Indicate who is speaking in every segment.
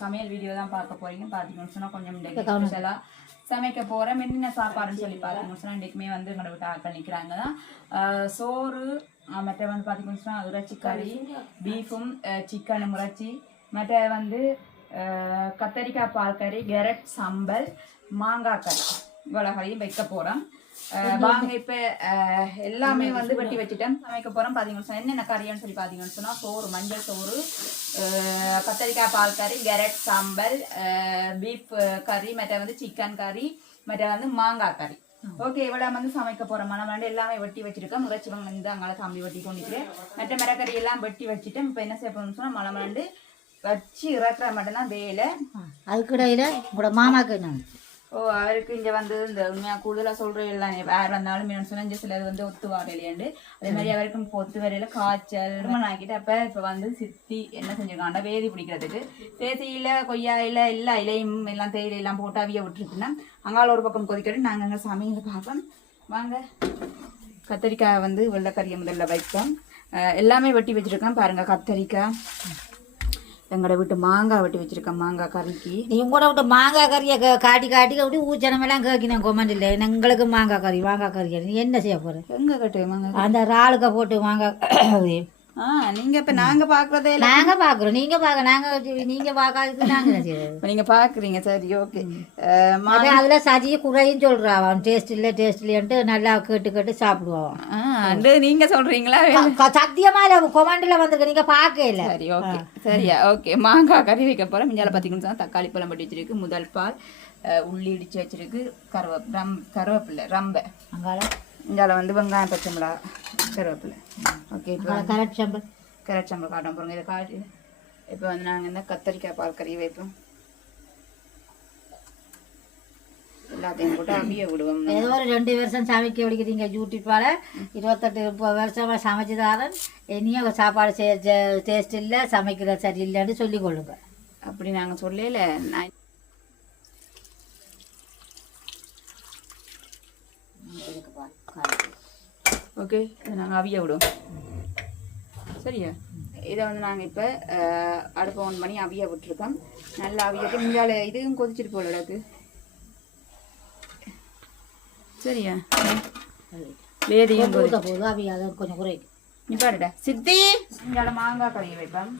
Speaker 1: சமையல் வீடியோ தான் பார்க்க போறீங்க பார்த்தீங்கன்னு சொன்னா கொஞ்சம் ஸ்பெஷலாக சமைக்க போறேன் என்னென்ன சாப்பாடுன்னு சொல்லி பார்த்தீங்கன்னு சொன்னா இன்னைக்குமே வந்து எங்களோட விட்டு ஆட்கள் நிற்கிறாங்க தான் சோறு மற்ற வந்து பார்த்தீங்கன்னு சொன்னா இறைச்சி கறி பீஃபும் சிக்கனும் இறைச்சி மற்ற வந்து கத்தரிக்காய் பால் கறி கேரட் சம்பல் மாங்காய் கறி. இவ்வளோ கறியும் வைக்க போறோம் வாங்க இப்ப எல்லாமே வந்து வெட்டி வச்சுட்டேன் சமைக்க போறோம். பாத்தீங்கன்னு சொன்னா என்னென்ன கறின்னு சொல்லி பாத்தீங்கன்னு சொன்னா சோறு மஞ்சள் சோறு கத்தரிக்காய் பால் கறி கேரட் சாம்பல் பீஃப் கறி மற்ற வந்து சிக்கன் கறி மற்ற வந்து மாங்காய் கறி. ஓகே இவ்வளவு வந்து சமைக்க போறோம். மனம் வந்து எல்லாமே வெட்டி வச்சிருக்கேன் முறைச்சி வந்து அங்கால தம்பி வெட்டி கொண்டிருக்கிறேன் மற்ற மிரக்கறி எல்லாம் வெட்டி வச்சுட்டேன் இப்போ என்ன செய்ய சொன்னா வந்து வச்சு இறக்குற மட்டும்தான் வேலை.
Speaker 2: அதுக்கிடையில உங்களோட மாமாக்கு நான்
Speaker 1: ஓ அவருக்கு இங்க வந்து இந்த உண்மையா கூடுதலா சொல்ற எல்லாம் யார் வந்தாலும் என்ன சொன்னா இங்க சிலர் வந்து ஒத்து வரலையாண்டு அதே மாதிரி அவருக்கும் ஒத்து வரையில காய்ச்சல் ரொம்ப ஆக்கிட்டு அப்ப இப்ப வந்து சித்தி என்ன செஞ்சிருக்காண்டா வேதி பிடிக்கிறதுக்கு. தேசியில கொய்யா இலை எல்லா இலையும் எல்லாம் தேயிலை எல்லாம் போட்டு அவிய விட்டுருக்குன்னா அங்கால ஒரு பக்கம் கொதிக்கட்டு நாங்க அங்க சமையல் பார்ப்போம். வாங்க. கத்தரிக்காய் வந்து வெள்ளைக்கறியை முதல்ல வைப்போம். எல்லாமே வெட்டி வச்சிருக்கேன் பாருங்க கத்தரிக்காய். எங்களோட வீட்டு மாங்காய் வெட்டி வச்சிருக்கேன் மாங்காய் கறிக்கு.
Speaker 2: நீ கூட விட்டு மாங்காய் கறியை காட்டி காட்டி அப்படி ஊச்சனமெல்லாம் கேட்கினேன் கொமெண்டில் எங்களுக்கு மாங்காய் கறி மாங்காய் கறி என்ன செய்ய போற?
Speaker 1: எங்க கட்டு மாங்காய்
Speaker 2: அந்த ராளுக்க போட்டு மாங்காய்
Speaker 1: ஆ நீங்க இப்ப நாங்க பாக்குறதே இல்ல.
Speaker 2: நாங்க பாக்குறோம். நீங்க பாக்க நாங்க நீங்க பாக்காததுக்கு நாங்க
Speaker 1: இப்ப நீங்க பாக்குறீங்க சரி ஓகே.
Speaker 2: அது அதுல சஜி குறையும் சொல்றா. அவன் டேஸ்ட் இல்ல டேஸ்ட் இல்லைன்ட்டு நல்லா கேட்டு கேட்டு சாப்பிடுவான்.
Speaker 1: நீங்க சொல்றீங்களா?
Speaker 2: சத்தியமா இல்ல கொமெண்ட்ல வந்திருக்கு நீங்க பார்க்க இல்ல.
Speaker 1: சரி ஓகே. சரியா ஓகே. மாங்காய் கறி வைக்க போறோம். மிஞ்சால பாத்தீங்கன்னா தக்காளி பழம் பட்டி வச்சிருக்கு. முதல் பால் உள்ளி இடிச்சு வச்சிருக்கு. கருவேப் ரம் கருவேப்பிலை ரம்பை.
Speaker 2: அங்கால
Speaker 1: இஞ்சால வந்து வெங்காயம் பச்சை மிளகா கருவேப்பிலை. ஓகே இப்போ
Speaker 2: கரெக்ட் சம்பல்.
Speaker 1: கரெக்ட் சம்பளம் காட்டும் போறோங்க இதை காட்டி இப்போ வந்து நாங்க இந்த கத்தரிக்காய் பால் கறி வைப்போம். எல்லாத்தையும் போட்டு அவிய விடுவோம்.
Speaker 2: ஏதோ ஒரு ரெண்டு வருஷம் சமைக்க பிடிக்கிறீங்க யூடியூப்பால இருபத்தெட்டு முப்பது வருஷமா சமைச்சு தரேன் இனியும் சாப்பாடு டேஸ்ட் இல்லை சமைக்கிற சரி இல்லைன்னு சொல்லி கொள்ளுங்க.
Speaker 1: அப்படி நாங்க சொல்லல. நான் ஓகே இதை நாங்கள் அவிய விடுவோம். சரியா? இதை வந்து நாங்கள் இப்போ அடுப்பு ஆன் பண்ணி அவிய விட்டுருக்கோம். நல்லா அவியட்டு முன்னால இதுவும் கொதிச்சிட்டு போல எனக்கு சரியா? வேதியும் கொதி
Speaker 2: ஊற்ற போதும் அவி அதை கொஞ்சம் குறைக்கும்
Speaker 1: நீ பாருடா. சித்தி! இங்கால மாங்காய் கறியை வைப்பேன்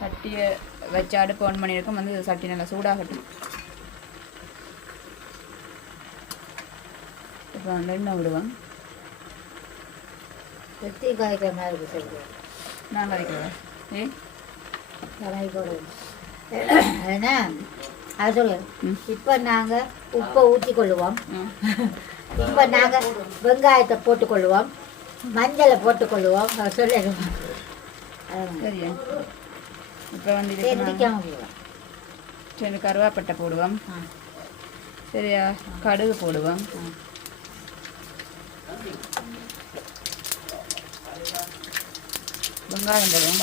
Speaker 1: சட்டியை வச்சு அடுப்பு ஆன் பண்ணியிருக்கோம். வந்து சட்டி நல்லா சூடாகட்டும். இப்போ வந்து எண்ணெய் விடுவேன்?
Speaker 2: வெட்டி காய்க்கிற மாதிரி இருக்கு சொல்லு
Speaker 1: நான் கறிக்கிறேன் ஏ?
Speaker 2: சமைக்கோடு என்ன அது சொல்லு. இப்போ நாங்கள் உப்பை ஊற்றி கொள்ளுவோம். இப்போ நாங்கள் வெங்காயத்தை போட்டுக்கொள்ளுவோம் மஞ்சளை போட்டுக்கொள்ளுவோம் சொல்லிடுவோம்
Speaker 1: சரியா? இப்போ வந்து
Speaker 2: போடுவோம்.
Speaker 1: ரெண்டு கருவேப்பட்டை போடுவோம். சரியா? கடுகு போடுவோம். வெங்காயம் போடுவோம்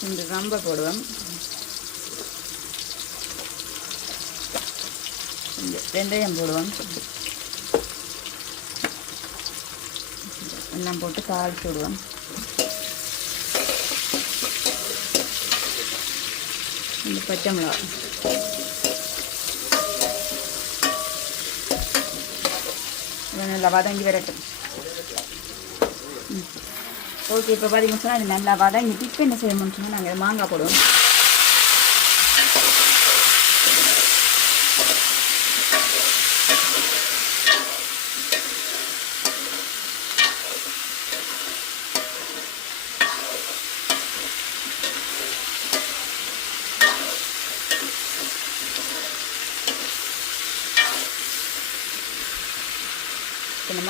Speaker 1: ரெண்டு ரம்பை போடுவோம் ரெண்டு வெந்தயம் போடுவோம் எல்லாம் போட்டு தாளிச்சு விடுவோம் இந்த பச்சை மிளகா நல்லா வதங்கி வரட்டும் ஓகே இப்போ பார்த்தீங்கன்னு சொன்னால் இது நல்லா வதங்கிட்டு இப்போ என்ன செய்யணும்னு சொன்னால் நாங்கள் மாங்காய் போடுவோம்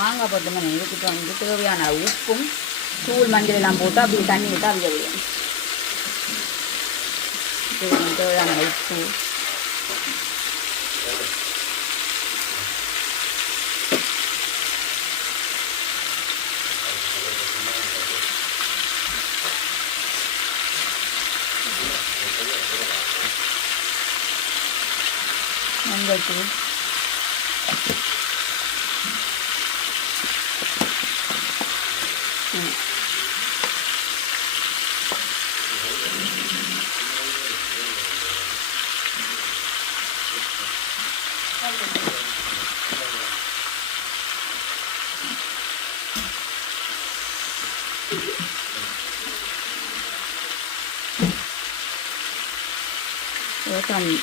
Speaker 1: இந்த மாங்காய் போட்டோம்னா இதுக்கு வந்து தேவையான உப்பும் தூள் மஞ்சள் எல்லாம் போட்டு அப்படி தண்ணி விட்டு அவிய விடும் தேவையான உப்பு. மஞ்சள் தூள் இது தண்ணி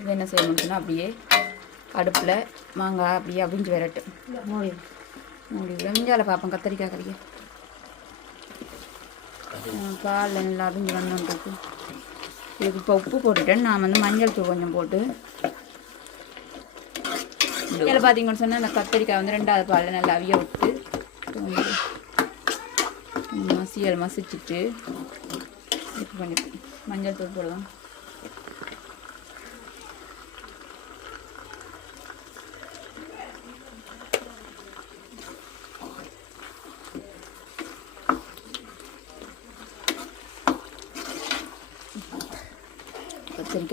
Speaker 1: இது என்ன செய்யணும்னா அப்படியே அடுப்பில் மாங்காய் அப்படியே அவிஞ்சு விரட்டு.
Speaker 2: மூடி.
Speaker 1: மூடி வெஞ்சால பார்ப்போம் கத்திரிக்காய் கறிக்க பால் நல்லா அவிஞ்சு வந்துருக்கு இதுக்கு இப்போ உப்பு போட்டுட்டேன். நான் வந்து மஞ்சள் தூள் கொஞ்சம் போட்டு. இதில் பார்த்தீங்கன்னு சொன்னால் அந்த கத்திரிக்காய் வந்து ரெண்டாவது பாலில் நல்லா அவிய விட்டு மசியல் மசிச்சுட்டு இப்போ கொஞ்சம் மஞ்சள் தூள் போடலாம்.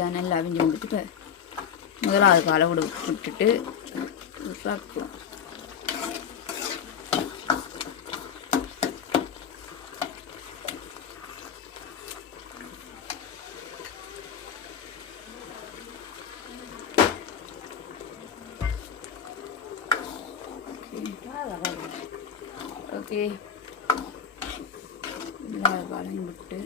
Speaker 1: கத்திரிக்காய் நல்லா அவிஞ்சு வந்துட்டு இப்போ முதலாவது பாலை விடு விட்டுட்டு உருளாக்கும் ஓகே. எல்லா பாலையும் விட்டு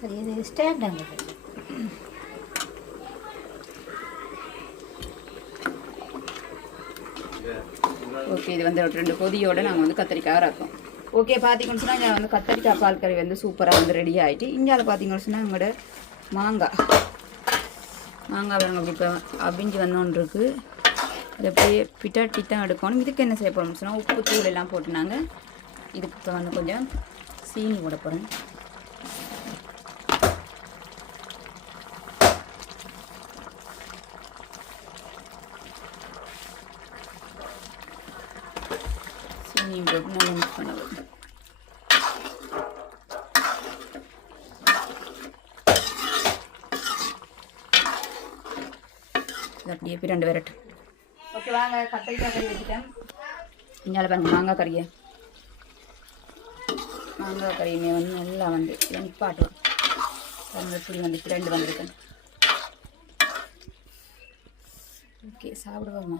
Speaker 2: அது இது ஸ்டாண்ட் அங்கே
Speaker 1: ஓகே இது வந்து ஒரு ரெண்டு கொதியோட நாங்கள் வந்து கத்திரிக்காய் ரக்கம் ஓகே பார்த்தீங்கன்னு சொன்னால் இங்கே வந்து கத்திரிக்காய் பால் கறி வந்து சூப்பராக வந்து ரெடி ஆகிட்டு இங்கே பார்த்தீங்கன்னு சொன்னால் எங்களோட மாங்காய். மாங்காய் பாருங்க இப்போ அபிஞ்சு வந்தோன்னு இருக்கு. அதை அப்படியே பிட்டாட்டி தான் எடுக்கணும். இதுக்கு என்ன செய்ய போகிறோம்னு சொன்னால் உப்பு தூள் எல்லாம் போட்டுனாங்க இதுக்கு இப்போ வந்து கொஞ்சம் சீனி போட போகிறேன் சீனி போட்டு நல்லா மிக்ஸ் பண்ணுவேன் இது அப்படியே போய் ரெண்டு விரட்டு ஓகே வாங்க கத்திரிக்காய் கறி வச்சுட்டேன். இங்கே பாருங்க மாங்காய் கறியை. மாங்காய் கறியுமே வந்து நல்லா வந்து நிப்பாட்டுவோம் பாருங்க இப்படி வந்துட்டு ரெண்டு வந்திருக்கேன் ஓகே சாப்பிடுவோம்மா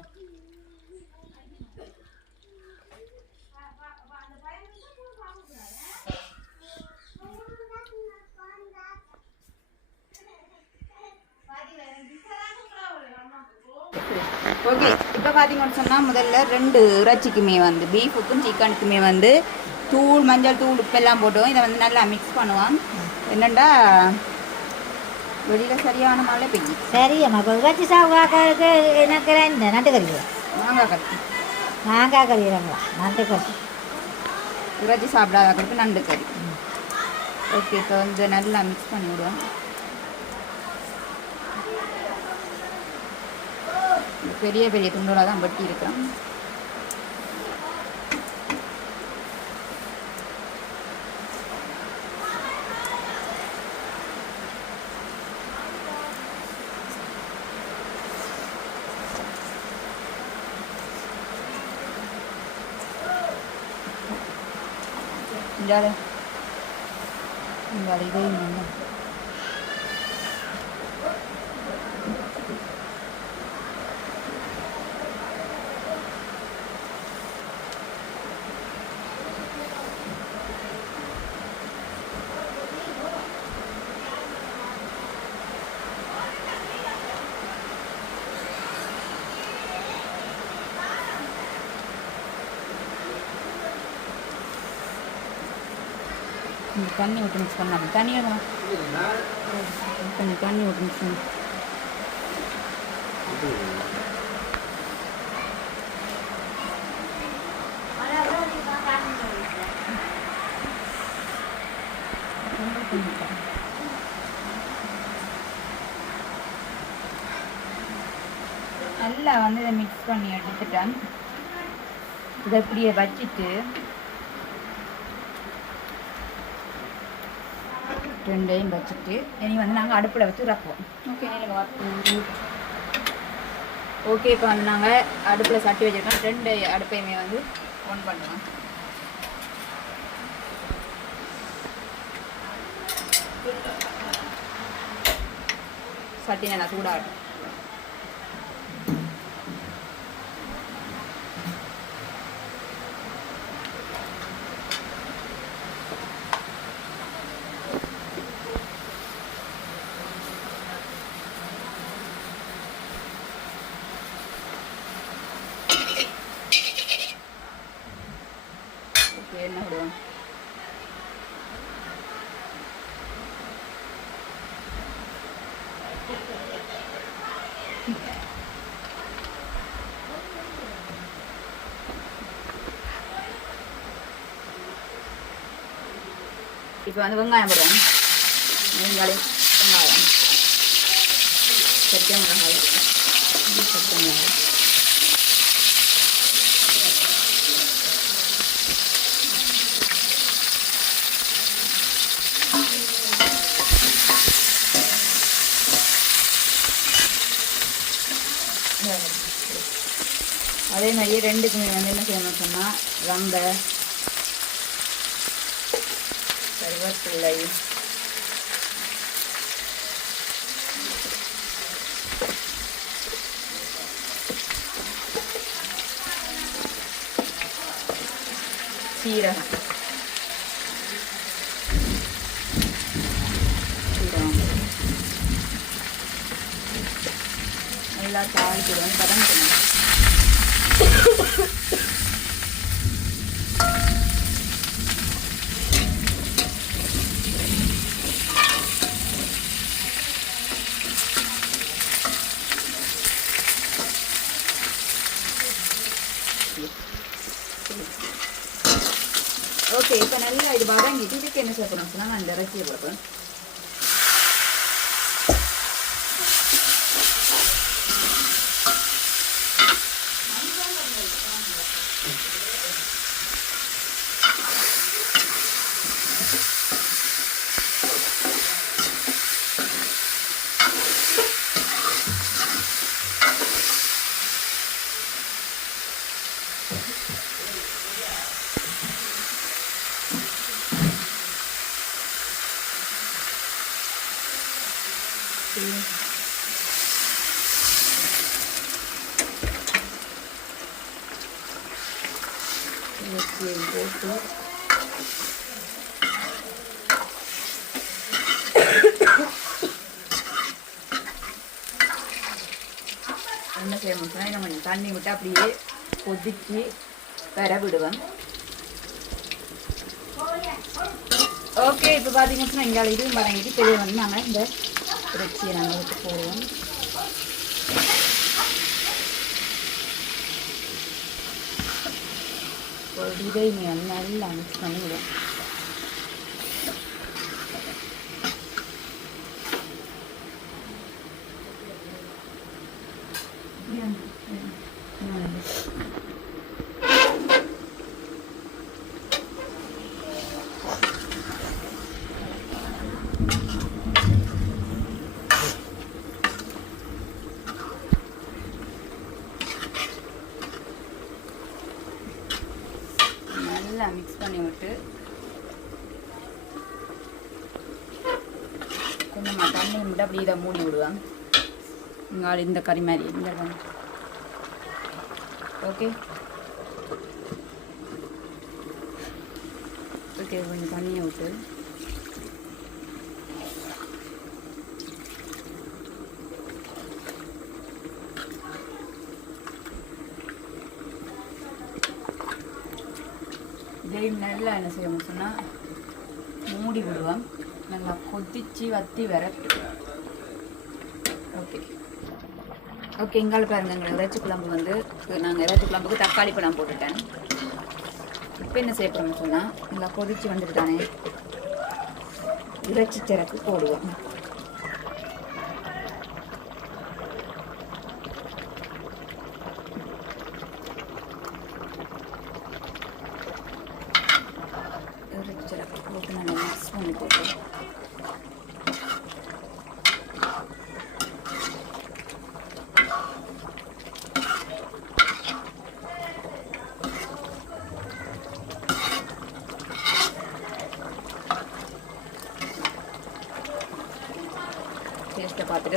Speaker 1: ஓகே இப்போ பார்த்தீங்கன்னு சொன்னால் முதல்ல ரெண்டு இறைச்சிக்குமே வந்து பீஃபுக்கும் சிக்கனுக்குமே வந்து தூள் மஞ்சள் தூள் உப்பெல்லாம் போட்டோம். இதை வந்து நல்லா மிக்ஸ் பண்ணுவோம். என்னண்டா? வெளியில் சரியான மழை பெய்யும்
Speaker 2: சரி அம்மா இப்போ வச்சு சாப்பிடாக்க எனக்கு இந்த நண்டு கறி.
Speaker 1: மாங்காய் கறி.
Speaker 2: மாங்காய் கறி இறங்கலாம் நண்டு கறி.
Speaker 1: இறைச்சி சாப்பிடாதவங்களுக்கு நண்டு கறி. ஓகே இப்போ வந்து நல்லா மிக்ஸ் பண்ணி விடுவோம். பெரிய பெரிய துண்டோட தான் வெட்டி இருக்கிறோம். இந்தாலே இந்தாலே இதே இல்லை கொஞ்சம் தண்ணி விட்டு மிக்ஸ் பண்ணலாம். அப்படி தண்ணியாக கொஞ்சம் தண்ணி விட்டு மிக்ஸ் நல்லா வந்து இதை மிக்ஸ் பண்ணி எடுத்துட்டேன். இதை இப்படியே வச்சுட்டு ரெண்டையும் வச்சுட்டு இனி வந்து நாங்கள் அடுப்பில் வச்சு ரப்போம் ஓகே. ஓகே இப்போ வந்து நாங்கள் அடுப்பில் சட்டி வச்சுருக்கோம். ரெண்டு அடுப்பையுமே வந்து ஆன் பண்ணுவோம். சட்டி நல்லா சூடாகட்டும் ஓகே என்ன விடுவோம் இப்போ வந்து வெங்காயம் போடுவோம். வெங்காயம் வெங்காயம். சத்தியம் மிளகாய். சத்தியம் மிளகாய். அதே மாதிரியே ரெண்டுக்குமே வந்து என்ன செய்யணும் சொன்னால் ரம்ப Tira. Tira. Ahí la acaban para. இப்போ நல்லா இது வதங்கிட்டு இதுக்கு என்ன சேர்க்கணும் சொன்னால் நான் இந்த இறச்சியை கொடுப்பேன் இறச்சியை போட்டு என்ன செய்யணும் சொன்னால் நம்ம தண்ணி விட்டு அப்படியே கொதிச்சு வர விடுவேன் ஓகே இப்போ பார்த்தீங்கன்னா சொன்னால் இதுவும் வதங்கிட்டு பெரிய வந்து நாங்கள் இந்த இறைச்சியை நாங்கள் விட்டு போடுவோம் ஒரு இதையுமே வந்து நல்லா மிக்ஸ் பண்ணி விட்டு கொஞ்சமாக தண்ணி விட்டு அப்படி இதை மூடி விடுவாங்க இங்கே இந்த கறி மாதிரி இந்த ஓகே ஓகே கொஞ்சம் தண்ணியை விட்டு. இதையும் நல்லா என்ன செய்யணும் சொன்னால் மூடி விடுவோம் நல்லா கொதிச்சு வத்தி வர. ஓகே ஓகே இங்கால பாருங்க எங்களை இறைச்சி குழம்பு வந்து நாங்கள் இறைச்சி குழம்புக்கு தக்காளி பழம் போட்டுட்டேன். இப்போ என்ன செய்ய போகிறோம்னு சொன்னால் நல்லா கொதிச்சு வந்துட்டு தானே இறைச்சி சிறப்பு போடுவோம்.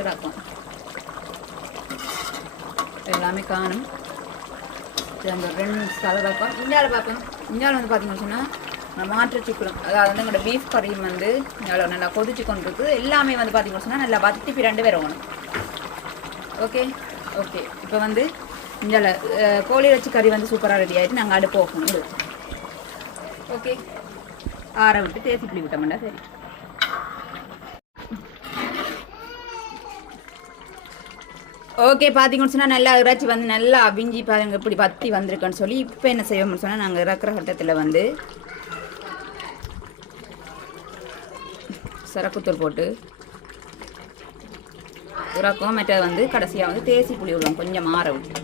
Speaker 1: பார்த்துட்டு ரக்கம் எல்லாமே காணும் அந்த ரெண்டு ஸ்டாலில் பார்ப்போம் இந்தியாவில் பார்ப்போம் இந்தியாவில் வந்து பார்த்தீங்கன்னு சொன்னால் மாற்று சிக்கலும் அதாவது வந்து எங்களோட பீஃப் கறியும் வந்து இந்தியாவில் நல்லா கொதிச்சு கொண்டு இருக்குது எல்லாமே வந்து பார்த்தீங்கன்னு சொன்னால் நல்லா வத்தி பிரண்டு வரணும் ஓகே ஓகே இப்போ வந்து இந்தியாவில் கோழி வச்சு கறி வந்து சூப்பராக ரெடி ஆகிட்டு நாங்கள் அடுப்பு ஓகே ஆற விட்டு தேசி புளி விட்டோம்டா சரி ஓகே பார்த்தீங்கன்னு சொன்னால் நல்லா இறைச்சி வந்து நல்லா அவிஞ்சி பாருங்க இப்படி பத்தி வந்திருக்குன்னு சொல்லி இப்போ என்ன செய்வோம்னு சொன்னால் நாங்கள் இறக்குற கட்டத்தில் வந்து சரக்குத்தூள் போட்டு இறக்கும். மற்றது வந்து கடைசியாக வந்து தேசி புளி விடுவோம் கொஞ்சம் மாற விட்டு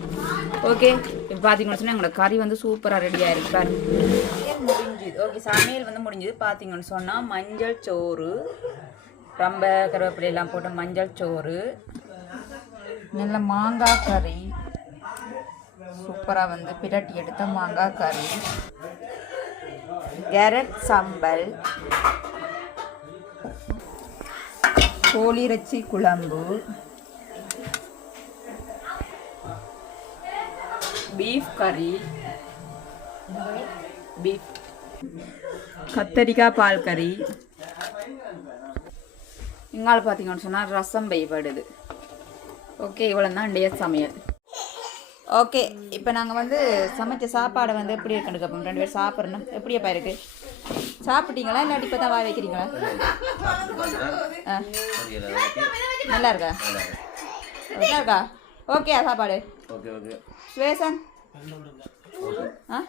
Speaker 1: ஓகே இப்போ பார்த்தீங்கன்னு சொன்னால் எங்களோட கறி வந்து சூப்பராக ரெடியாக இருக்கு பாருங்க முடிஞ்சுது. ஓகே சமையல் வந்து முடிஞ்சுது. பார்த்தீங்கன்னு சொன்னால் மஞ்சள் சோறு ரொம்ப கருவேப்பிலையெல்லாம் போட்ட மஞ்சள் சோறு நல்ல மாங்காய் கறி. சூப்பராக வந்து பிரட்டி எடுத்த மாங்காய் கறி. கேரட் சம்பல். கோழிரச்சி குழம்பு. பீஃப் கறி. பீஃப். கத்தரிக்காய் பால் கறி. இங்கால பார்த்தீங்கன்னு சொன்னால் ரசம் பெய்யப்படுது ஓகே இவ்வளோ தான் டே சமையல். ஓகே இப்போ நாங்கள் வந்து சமைச்ச சாப்பாடை வந்து எப்படி இருக்குன்னு கேட்போம் ரெண்டு பேரும் சாப்பிட்றணும் எப்படியப்பா இருக்கு? சாப்பிட்டீங்களா? இல்லாட்டி இப்போ தான் வா வைக்கிறீங்களா? ஆ. நல்லா இருக்கா? நல்லா இருக்கா? ஓகே சாப்பாடு.
Speaker 3: Okay okay.
Speaker 1: சுவேசன் ஆ?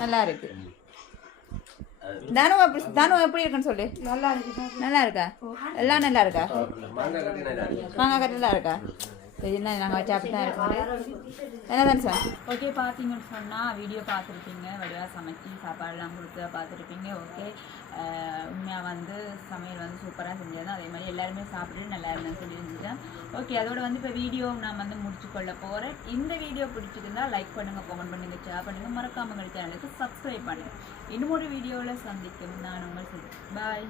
Speaker 1: நல்லா இருக்கு. தனு எப்படி தனு எப்படி இருக்குன்னு சொல்லு. நல்லா இருக்கு. நல்லா இருக்கா? எல்லாம் நல்லா இருக்கா?
Speaker 3: மாங்காய் கட்டி நல்லா இருக்கு?
Speaker 1: என்ன நாங்கள் வச்சு அப்படி தான் இருக்கோம் என்ன? தானே சார்? ஓகே பார்த்தீங்கன்னு சொன்னால் வீடியோ பார்த்துருப்பீங்க. வடிவாக சமைச்சு சாப்பாடுலாம் கொடுத்து பார்த்துருப்பீங்க. ஓகே. உண்மையாக வந்து சமையல் வந்து சூப்பராக செஞ்சது அதே மாதிரி எல்லாருமே சாப்பிட்டு நல்லா இருந்தேன்னு சொல்லி இருந்துட்டேன். ஓகே அதோட வந்து இப்போ வீடியோ நான் வந்து முடிச்சு கொள்ள போகிறேன் இந்த வீடியோ பிடிச்சிருந்தா லைக் பண்ணுங்கள் கமெண்ட் பண்ணுங்கள் ஷேர் பண்ணுங்கள் மறக்காம எங்கள் சேனலுக்கு சப்ஸ்கிரைப் பண்ணுங்கள் இன்னும் ஒரு வீடியோவில் சந்திக்கும். நான் உங்கள் பாய்